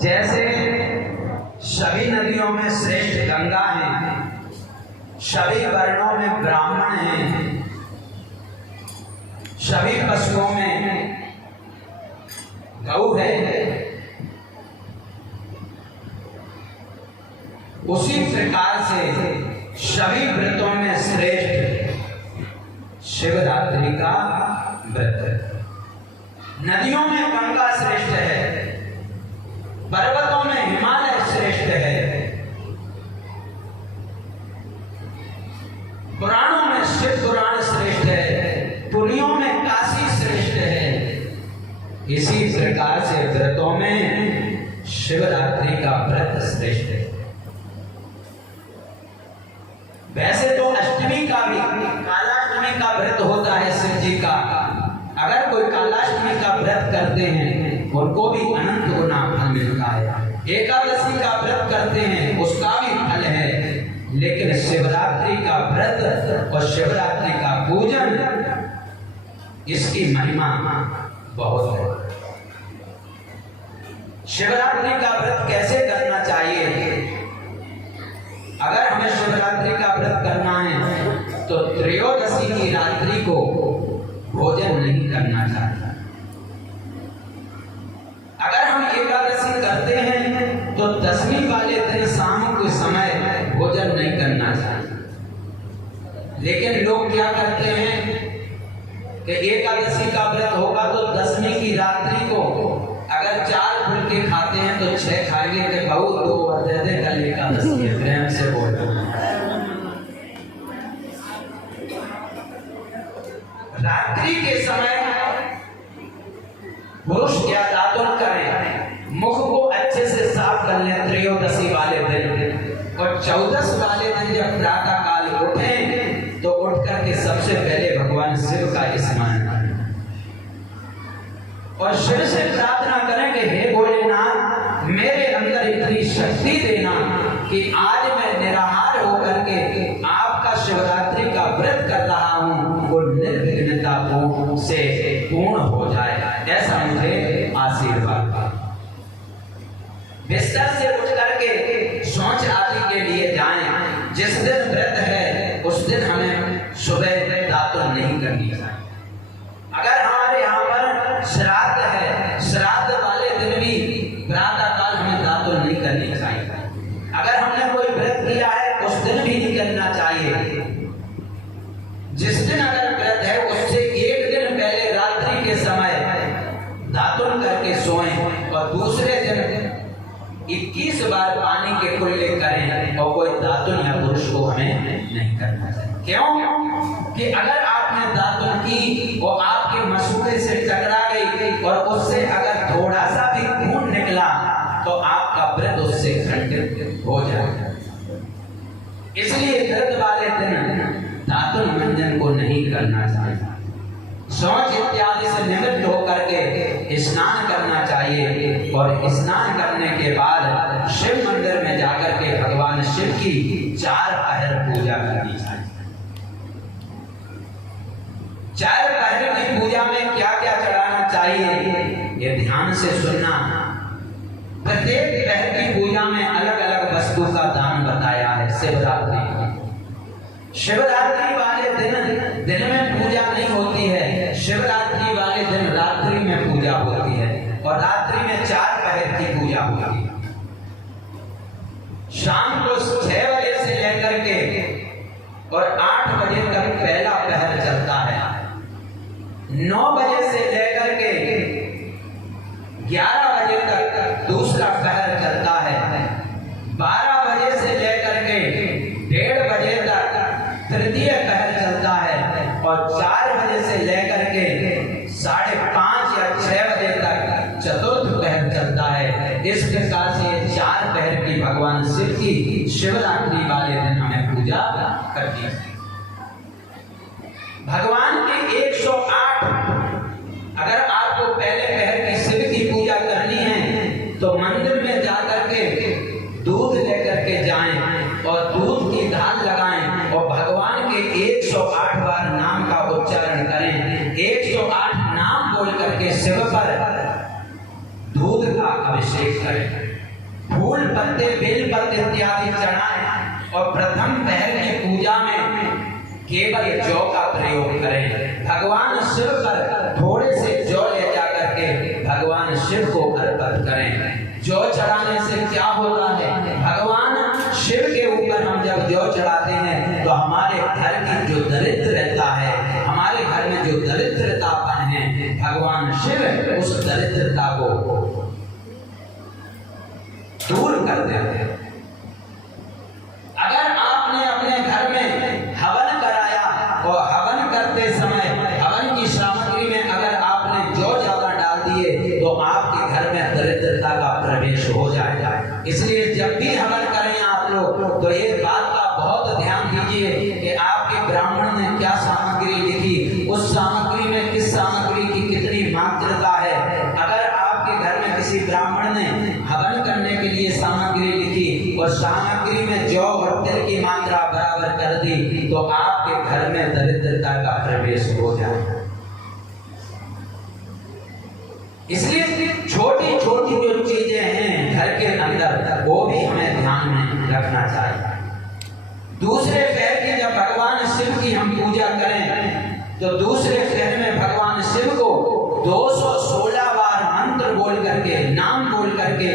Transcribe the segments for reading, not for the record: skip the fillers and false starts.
जैसे सभी नदियों में श्रेष्ठ गंगा है, सभी वर्णों में ब्राह्मण हैं, सभी पशुओं में गौ है, उसी प्रकार से सभी व्रतों में श्रेष्ठ शिवरात्रि का व्रत है। नदियों में गंगा श्रेष्ठ है, पर्वतों में हिमालय श्रेष्ठ है, पुराणों में शिव पुराण श्रेष्ठ है, पुण्यों में काशी श्रेष्ठ है। इसी प्रकार से व्रतों में शिवरात्रि का व्रत श्रेष्ठ है। वैसे तो अष्टमी का भी, कालाष्टमी का व्रत होता है शिव जी का। अगर कोई कालाष्टमी का व्रत करते हैं उनको भी अनंत गुना फल मिलता है। एकादशी का व्रत करते हैं उसका भी फल है, लेकिन शिवरात्रि का व्रत और शिवरात्रि का पूजन, इसकी महिमा बहुत है। शिवरात्रि का व्रत कैसे करना चाहिए? अगर हमें शिवरात्रि का व्रत करना है तो त्रयोदशी की रात्रि को भोजन नहीं करना चाहिए। अगर हम एकादशी करते हैं तो दसवीं वाले दिन शाम के समय भोजन नहीं करना चाहिए। लेकिन लोग क्या करते हैं कि एकादशी का व्रत होगा तो दसवीं की रात्रि को अगर 4 फुलके खाते हैं तो 6 खाएंगे कि बहुत 2 बजे दे कल एकादशी है। प्रेम से बोलो। रात्रि के समय पुरुष क्या दातुन करें, मुख को अच्छे से साफ कर लें त्रयोदशी वाले दिन, और 14 वाले दिन जब प्रातः काल उठें तो उठ करके सबसे पहले भगवान शिव का स्मरण करें और शिव से प्रार्थना करें कि हे भोलेनाथ, मेरे अंदर इतनी शक्ति देना कि आज मैं निराहार होकर के आपका शिवरात्रि का व्रत कर रहा हूँ, वो निर्विघ्नता से पूर्ण हो जाए, ऐसा मुझे आशीर्वाद। बिस्तर से उठ करके शौच आदि के लिए जाएं। जिस दिन व्रत है उस दिन हमें सुबह दातुन नहीं करनी चाहिए। अगर हमारे यहाँ पर श्राद्ध है, श्राद्ध वाले दिन भी प्रातः काल हमें दातुन नहीं करनी चाहिए। अगर हमने कोई व्रत किया है उस दिन भी नहीं करना चाहिए। जिस दिन अगर व्रत है उससे 1 दिन पहले रात्रि के समय दातुन करके सोएं और दूसरे दिन 21 बार पानी के कुल्ले करें, और कोई दातुन या पुरुष को हमें नहीं करना चाहिए। क्यों? कि अगर आपने दातुन की और आपके मसूड़े से टकरा गई और उससे अगर थोड़ा सा भी खून निकला तो आपका व्रत उससे खंडित हो जाएगा। इसलिए व्रत वाले दिन दातुन मंजन को नहीं करना चाहिए। शौच इत्यादि से निवृत्त होकर के स्नान करना चाहिए और स्नान करने के बाद शिव मंदिर में जाकर के भगवान शिव की 4 पहर पूजा करनी चाहिए। 4 पहर की पूजा में क्या क्या चढ़ाना चाहिए ये ध्यान से सुनना। प्रत्येक पहर की पूजा में अलग अलग वस्तु का दान बताया है। शिवरात्रि वाले दिन में पूजा नहीं होती है, शिवरात्रि वाले दिन रात्रि में पूजा होती है और रात्रि में 4 पहर की पूजा होती है। शाम को 6 बजे से लेकर के और 8 बजे तक पहला पहर चलता है। 9 बजे से लेकर के 11 बजे तक दूसरा पहर चलता है। 12 बजे से लेकर के 1:30 बजे तक तृतीय पहर चलता है और 4 बजे से लेकर के 5:30 या 6 बजे तक चतुर्थ पहर चलता है। इस प्रकार से 4 पहर की भगवान शिव की शिवरात्रि वाले दिन हमें पूजा करनी है। भगवान की 108, अगर आपको पहले पहर की शिव की पूजा करनी है तो मंदिर में जाकर के दूध लेकर के जाएं और दूध की धार लगाएं और भगवान के 108 बार नाम का उच्चारण करें। 108 नाम बोल करके शिव पर दूध का अभिषेक करें। फूल पत्ते बेल पत्र इत्यादि चढ़ाएं और प्रथम पहर की पूजा में केवल जौ का प्रयोग करें। भगवान शिव पर थोड़े से जौ ले जा करके भगवान शिव को अर्पित करें। जौ चढ़ाने से क्या होता है, भगवान शिव के ऊपर हम जब जौ चढ़ाते हैं तो हमारे घर की जो दरिद्र रहता है, हमारे घर में जो दरिद्रतापन है, भगवान शिव उस दरिद्रता को दूर कर देते हैं। अगर आपने अपने घर में हवन कराया और हवन करते समय हवन की सामग्री में अगर आपने जौ ज्यादा डाल दिए तो आपके घर में दरिद्रता का प्रवेश हो जाएगा। इसलिए जब भी हवन करें आप लोग तो ये बात का बहुत ध्यान दीजिए कि आपके ब्राह्मण ने क्या सामग्री लिखी, उस सामग्री में किस सामग्री की कितनी मात्रता है। अगर आपके घर में किसी ब्राह्मण ने हवन करने के लिए सामग्री लिखी और सामग्री में जौ और तिल की मात्रा बराबर कर दी तो आपके घर में दरिद्रता का प्रवेश हो जाएगा। इसलिए छोटी छोटी जो चीजें हैं घर के अंदर वो भी हमें ध्यान में रखना चाहिए। दूसरे पहर की जब भगवान शिव की हम पूजा करें तो दूसरे पहर में भगवान शिव को 216 बार मंत्र बोल करके, नाम बोल करके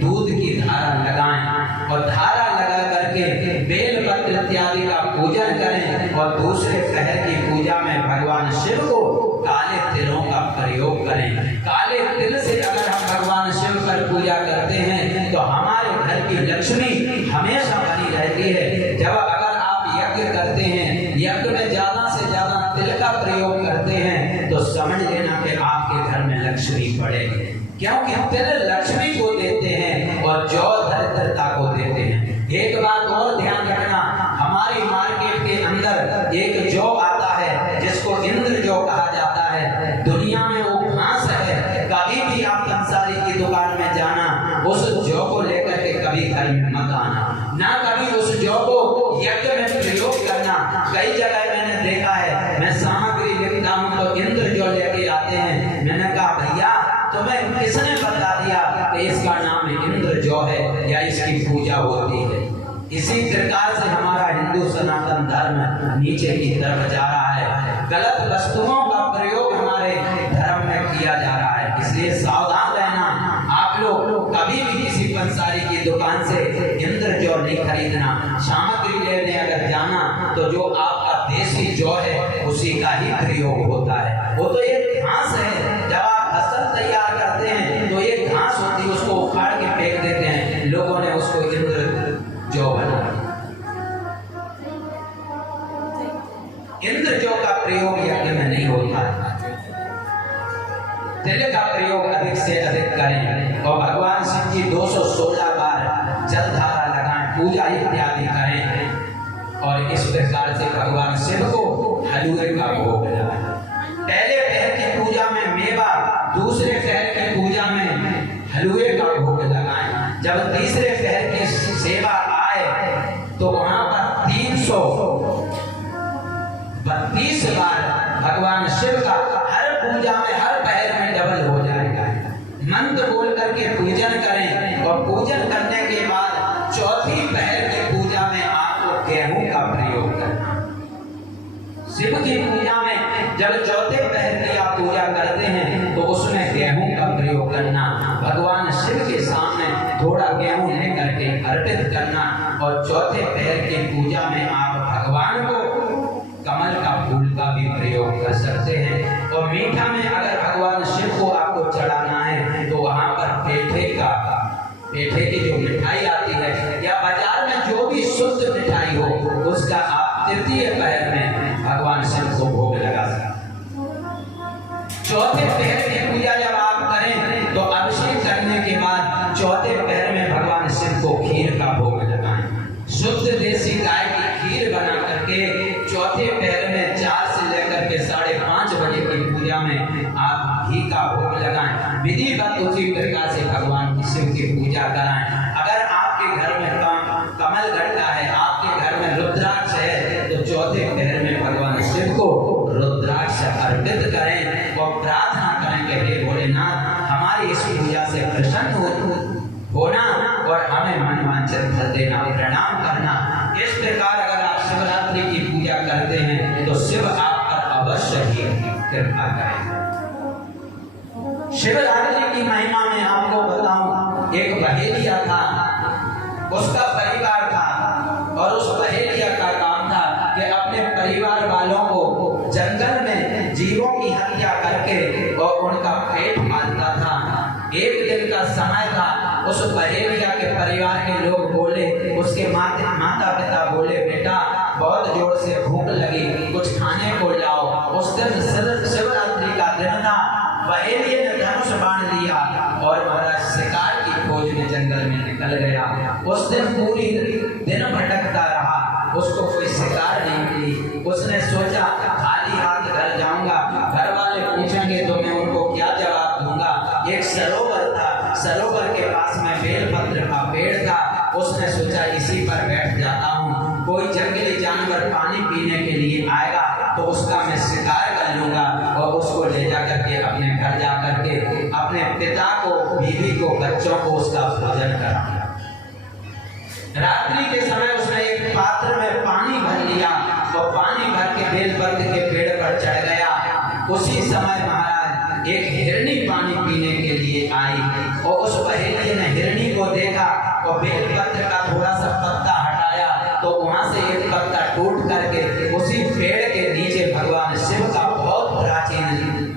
दूध की धारा लगाएं और धारा लगा करके बेल पत्र इत्यादि का पूजन करें। और दूसरे पहर की पूजा में भगवान शिव को काले तिलों का प्रयोग करें। काले तिल से अगर हम भगवान शिव पर पूजा करते हैं तो हमारे घर की लक्ष्मी हमेशा बनी रहती है। जब अगर आप यज्ञ करते हैं, यज्ञ में ज्यादा से ज्यादा तिल का प्रयोग करते हैं तो समझ लेना कि आपके घर में लक्ष्मी बढ़ेगी, क्योंकि तिल लक्ष्मी को देते हैं और जौ दरिद्रता को देते हैं। एक बात और ध्यान रखना, हमारी मार्केट के अंदर एक जौ आता है जिसको इंद्र जौ कहा जाता है। दुनिया में वो घास है। कभी भी आप कंसारी की दुकान में जाना, उस जौ को लेकर के कभी घर में मत आना, ना कभी उस जौ को यज्ञ में प्रयोग करना। कई जगह मैंने देखा है, मैं सामग्री लिखता हूँ तो इंद्र जौ लेके आते हैं। मैंने कहा भैया तुम्हें किसने बता दिया कि इसका नाम इंद्र जौ है या इसकी पूजा होती है। इसी प्रकार से हमारा हिंदू सनातन धर्म नीचे की तरफ जा रहा है। गलत वस्तुओं का प्रयोग हमारे धर्म में किया जा रहा है। इसलिए सावधान रहना। आप लोग कभी भी किसी पंसारी की दुकान से इंद्र जौ नहीं खरीदना। सामग्री लेने अगर जाना तो जो आपका देसी जौ है उसी का ही प्रयोग होता है। वो तो एक घास है। जब आप फसल तैयार करते हैं तो एक घास होती है, उसको उखाड़ के फेंक देते हैं। लोगों ने उसको इंद्र जौ बना। इंद्र जौ का प्रयोग यज्ञ में नहीं होता है। तिल का प्रयोग अधिक से अधिक करें और भगवान शिव की 216 बार जल धारा लगाएं, पूजा इत्यादि करें और इस प्रकार से भगवान शिव को हलवे का भोग लगाएं। पहले पहर की पूजा में मेवा, दूसरे पहर की पूजा में हलवे का भोग लगाएं। जब तीसरे पहर की सेवा आए तो वहां पर 332 बार भगवान शिव का हर पूजा में हर पहर में डबल हो जाएगा। मंत्र बोल करके पूजन करें और पूजन करने के बाद चौथी पहर की पूजा में आपको गेहूं का प्रयोग करना। शिव की पूजा में जब चौथे पहर की आप पूजा करते हैं तो उसमें गेहूं का प्रयोग करना। भगवान शिव के सामने थोड़ा गेहूं लेकर के अर्पित करना और चौथे पहर की पूजा में आप भगवान को कमल का फूल का भी प्रयोग कर सकते हैं। और मीठा में अगर भगवान शिव को आपको चढ़ाना है तो वहां पर पेठे की जो मिठाई आती है या बाजार में जो भी शुद्ध मिठाई हो उसका आप तृतीय पहर में भगवान शिव को भोग लगा सकते। चौथे पहर की पूजा जब आप करें तो अभिषेक करने के बाद चौथे पहर में भगवान शिव को खीर का भोग लगाएं। शुद्ध देसी गाय की खीर बना करके चौथे पहर में 4 से लेकर के 5:30 बजे की पूजा में आप घी का भोग लगाएं। विधिवत उसी प्रकार से भगवान की शिव की पूजा कराएं। अगर आपके घर में कमल घटा है, आपके घर में रुद्राक्ष है तो चौथे पहर में भगवान शिव को रुद्राक्ष अर्पित करें और प्रार्थना करें कि हे भोलेनाथ हमारी इस पूजा से प्रसन्न होना और शिवरात्रि की महिमा में आपको बताऊं, एक बहेलिया था, उसका परिवार था और उस बहेलिया का काम था कि अपने परिवार वालों को जंगल में जीवों की हत्या करके और उनका पेट पालता था। एक दिन का समय था, उस बहेलिया के परिवार के लोग बोले, उसके माता पिता बोले, बेटा बहुत जोर से भूख लगी, कुछ खाने को लाओ। उस दिन शिवरात्रि का दिन था। बहेलिये ने धनुष बाण लिया और महाराज शिकार की खोज में जंगल में निकल गया। उस दिन पूरी दिन भटकता रहा, उसको कोई शिकार नहीं मिली। उसने सोचा खाली हाथ घर जाऊंगा, घर वाले पूछेंगे तो मैं उनको क्या जवाब दूंगा। एक सरोवर था, सरोवर के पास में बेलपत्र का पेड़ था। उसने सोचा इसी पर बैठ जाता हूँ, कोई जंगली जानवर पानी पीने के लिए आएगा तो उसका मैं शिकार कर लूंगा और उसको ले जा करके अपने घर जा करके अपने पिता को, बीवी को, बच्चों को उसका भोजन कराऊंगा। रात्रि के समय उसने एक पात्र में पानी भर लिया और पानी भर के बेलपत्र के पेड़ पर चढ़ गया। उसी समय महाराज एक हिरनी पानी पीने के लिए आई और उस बहेलिये ने हिरनी को देखा और बेलपत्र का थोड़ा सा पत्ता हटाया तो वहां से एक पत्ता टूट करके उसी पेड़ के नीचे भगवान शिव का बहुत प्राचीन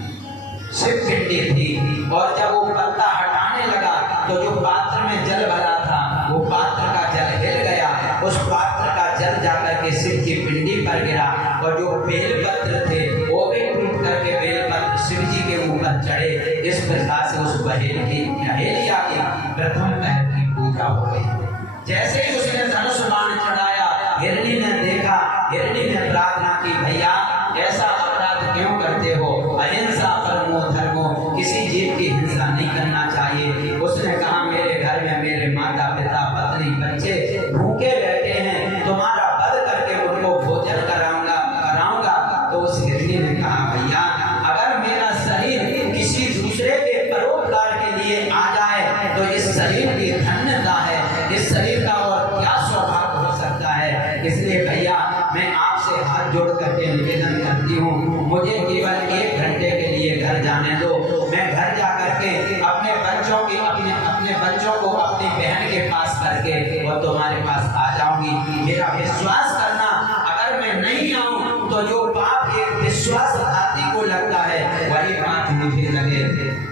शिव पिंडी थी। और जब वो पत्ता हटाने लगा तो जो पात्र में जल भरा था वो पात्र का जल हिल गया। उस पात्र का जल जाकर के शिव की पिंडी पर गिरा और जो बेलपत्र थे वो भी टूट करके बेलपत्र शिव जी के ऊपर चढ़े। इस प्रकार से उस बहेलिया की प्रथम पहर की पूजा हो गई। जैसे ही उसने धनुष बाण चढ़ाया, हिरनी ने देखा, हिरनी ने प्रार्थना की, भैया ऐसा अपराध क्यों करते हो, अहिंसा परमो धर्मो, किसी जीव की हिंसा नहीं करना चाहिए। उसने कहा मेरे घर में मेरे माता पिता पत्नी बच्चे भूखे बैठे हैं, तुम्हारा वध करके उनको भोजन कराऊंगा। तो उस हिरनी ने कहा भैया अगर मेरा शरीर किसी दूसरे के परोपकार के लिए आ जाए तो इस शरीर की धन्यता है, इस शरीर का और क्या सौभाग्य हो सकता है। इसलिए भैया मैं आपसे हाथ जोड़ करके निवेदन करती हूँ, मुझे केवल 1 घंटे के लिए घर जाने दो। मैं घर जा करके अपने बच्चों को अपनी बहन के पास करके और तुम्हारे पास आ जाऊंगी। मेरा विश्वास करना, अगर मैं नहीं आऊं तो जो पाप एक विश्वासघाती को लगता है वही पाप मुझे लगे।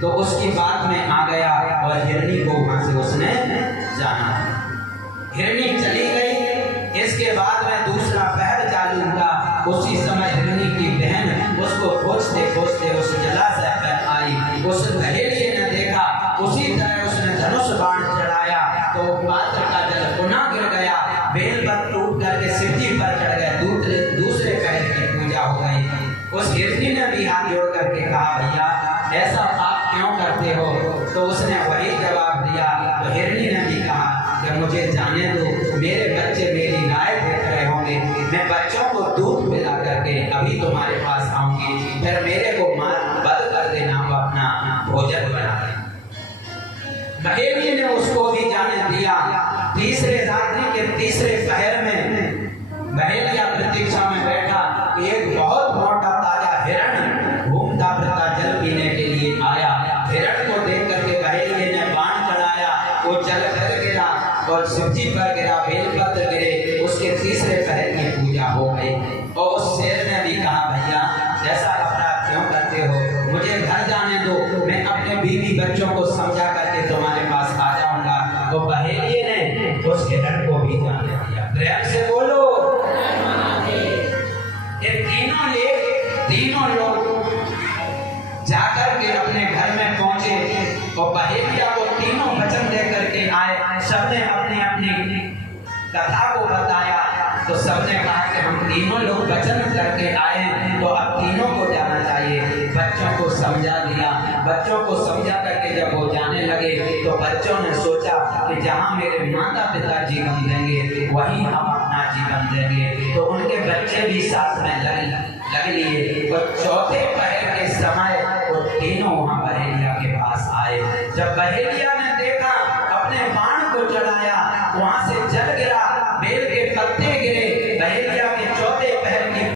तो उसकी बात में आ गया और हिरनी को वहां से उसने जाना। हिरनी चली गई। इसके बाद में दूसरा पहर चालू हुआ। उसी समय हिरनी की बहन उसको खोजते खोजते उस जलाशय पर आई। उस बहेलिये ने देखा, उसी तरह उसने धनुष बाण चढ़ाया तो पात्र का जल पुनः गिर गया, बेलपत्र टूट करके शिव जी पर चढ़ गए। दूसरे पहर की पूजा हो गई। उस हिरनी ने भी हाथ जोड़ करके कहा भैया ऐसा पाप क्यों करते हो। तो उसने वही जवाब दिया। तो हिरनी ने भी कहा कि मुझे जाने दो, मेरे बच्चे मेरी राय देख रहे होंगे, मैं बच्चों को दूध पिला करके अभी तुम्हारे पास आऊंगी, फिर मेरे को बंद कर देना, वो अपना भोजन बना दे। बहेलिये ने उसको भी जाने दिया। तीसरे रात्रि के तीसरे पहर में बहेलिया प्रतीक्षा में बैठा। एक बहुत मोटा ताजा हिरण घूमता फिरता जल पीने के लिए आया। हिरण को देख करके बहेलिये ने बाण चढ़ाया, वो जल कर गिरा और शिव जी पर गिरा, बेलपत्र गिरे। उसके तीसरे पहर की पूजा हो गई। और उस शेर ने भी कहा भैया ऐसा अपराध क्यों करते हो, मुझे घर जाने दो, मैं अपने बीवी बच्चों को समझा करके तुम्हारे पास आ जाऊंगा। तो बहेलिये ने उस हिरण को भी जाने दिया। प्रेम से बोलो। ये तीनों लोग जाकर के अपने घर में पहुंचे और बहेलिया को तीनों वचन दे करके आए। सबने अपनी अपनी कथा को बताया। तो सबने कहा कि हम तीनों लोग वचन करके आए हैं तो अब तीनों को जाना चाहिए। बच्चों को समझा दिया। बच्चों को समझा करके जब वो जाने लगे तो बच्चों ने सोचा कि जहाँ मेरे माता पिता जीवन देंगे वहीं हम अपना जीवन देंगे। तो उनके बच्चे भी साथ में लग लिए। और चौथे पहर के समय वो तीनों वहाँ बहेलिया के पास आए। जब बहेलिया ने देखा, अपने बाण को चढ़ाया, वहां से जल गिरा